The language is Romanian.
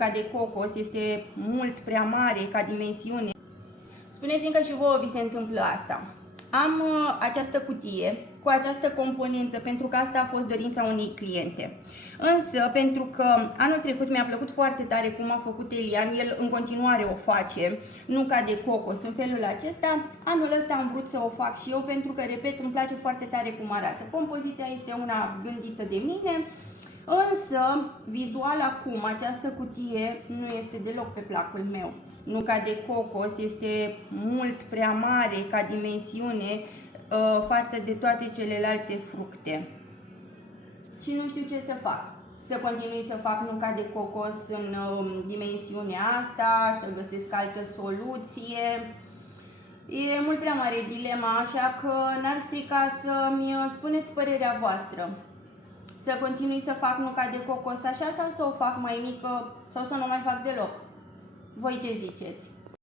Nuca de cocos este mult prea mare ca dimensiune. Spuneți-mi că și vouă vi se întâmplă asta. Am această cutie cu această componență pentru că asta a fost dorința unei cliente. Însă, pentru că anul trecut mi-a plăcut foarte tare cum a făcut Elian, el în continuare o face, nuca de cocos în felul acesta, anul ăsta am vrut să o fac și eu pentru că, repet, îmi place foarte tare cum arată. Compoziția este una gândită de mine, însă, vizual acum, această cutie nu este deloc pe placul meu. Nuca de cocos este mult prea mare ca dimensiune față de toate celelalte fructe. Și nu știu ce să fac. Să continui să fac nuca de cocos în dimensiunea asta, să găsesc altă soluție. E mult prea mare dilema, așa că n-ar strica să-mi spuneți părerea voastră. Să continui să fac nuca de cocos așa sau să o fac mai mică sau să nu mai fac deloc? Voi ce ziceți?